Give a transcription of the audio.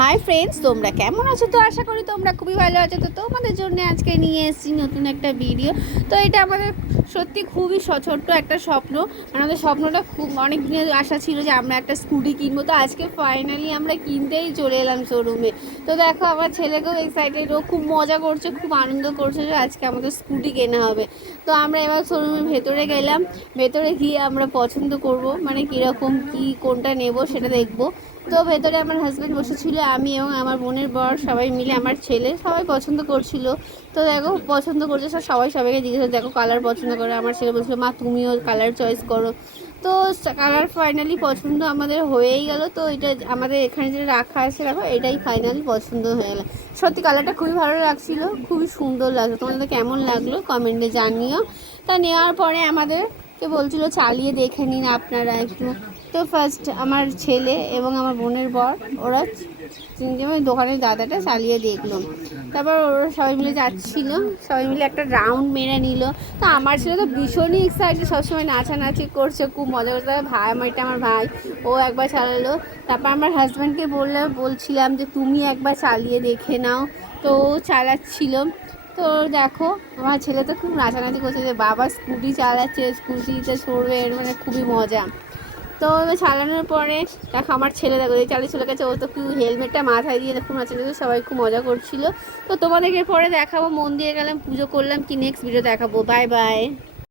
Hi friends তোমরা কেমন আছো? তো আশা করি তোমরা খুবই ভালো আছো। তো তোমাদের জন্য আজকে নিয়ে এসেছি নতুন একটা ভিডিও তো এটা আমাদের সত্যি খুবই ছোট্ট একটা স্বপ্ন। মানে আমাদের স্বপ্নটা খুব অনেক দিনের আশা ছিল যে আমরা একটা স্কুটি কিনবো। তো আজকে ফাইনালি আমরা কিনতেই চলে এলাম শোরুমে তো দেখো, আমার ছেলেকেও এক্সাইটেড ও খুব মজা করছে, খুব আনন্দ করছে যে আজকে আমাদের স্কুটি কেনা হবে। তো আমরা এবার শোরুমের ভেতরে গেলাম। ভেতরে গিয়ে আমরা পছন্দ করব। মানে কীরকম কী, কোনটা নেব সেটা দেখব। তো ভেতরে আমার হাজব্যান্ড বসেছিল আমি এবং আমার বোনের বর সবাই মিলে আমার ছেলে সবাই পছন্দ করছিল। তো দেখো, পছন্দ করছে সব, সবাই সবাইকে জিজ্ঞেস দেখো কালার পছন্দ করে? আমার ছেলে বলছিল, মা, তুমিও কালার চয়েস করো। তো কালার ফাইনালি পছন্দ আমাদের হয়েই গেল। তো এটা আমাদের এখানে যেটা রাখা আছে, দেখো, এটাই ফাইনালি পছন্দ হয়ে গেল। সত্যি কালারটা খুবই ভালো লাগছিল, খুবই সুন্দর লাগল তোমাদের কেমন লাগল কমেন্টে জানিও। তা নেওয়ার পরে আমাদেরকে বলছিল, চালিয়ে দেখে নিন আপনারা একটু। তো ফার্স্ট আমার ছেলে এবং আমার বোনের বর, ওরা তিনজনে দোকানের দাদাটা চালিয়ে দেখল। তারপর ওরা সবাই মিলে যাচ্ছিল, সবাই মিলে একটা রাউন্ড মেরে নিল। তো আমার ছেলে তো ভীষণই এক্সাইটেড সবসময় নাচানাচি করছে, খুব মজা করতে ভাই, আমার এটা আমার ভাই, ও একবার চালালো। তারপর আমার হাজব্যান্ডকে বললে বলছিলাম যে, তুমি একবার চালিয়ে দেখে নাও। তো ও চালাচ্ছিল। তো দেখো, আমার ছেলে তো খুব নাচানাচি করছে যে, বাবা স্কুটি চালাচ্ছে স্কুটিতে সরবে। মানে খুবই মজা। তো চালানোর পরে, দেখো আমার ছেলে দেখো, এই চালিয়ে চলে গেছে, ও তো কি হেলমেটটা মাথায় দিয়ে দেখুন আছে দেখো সবাই খুব মজা করছিল। তো তোমাদেরকে পরে দেখাবো, মন দিয়ে গেলাম, পুজো করলাম, কি নেক্সট ভিডিও দেখাবো? Bye bye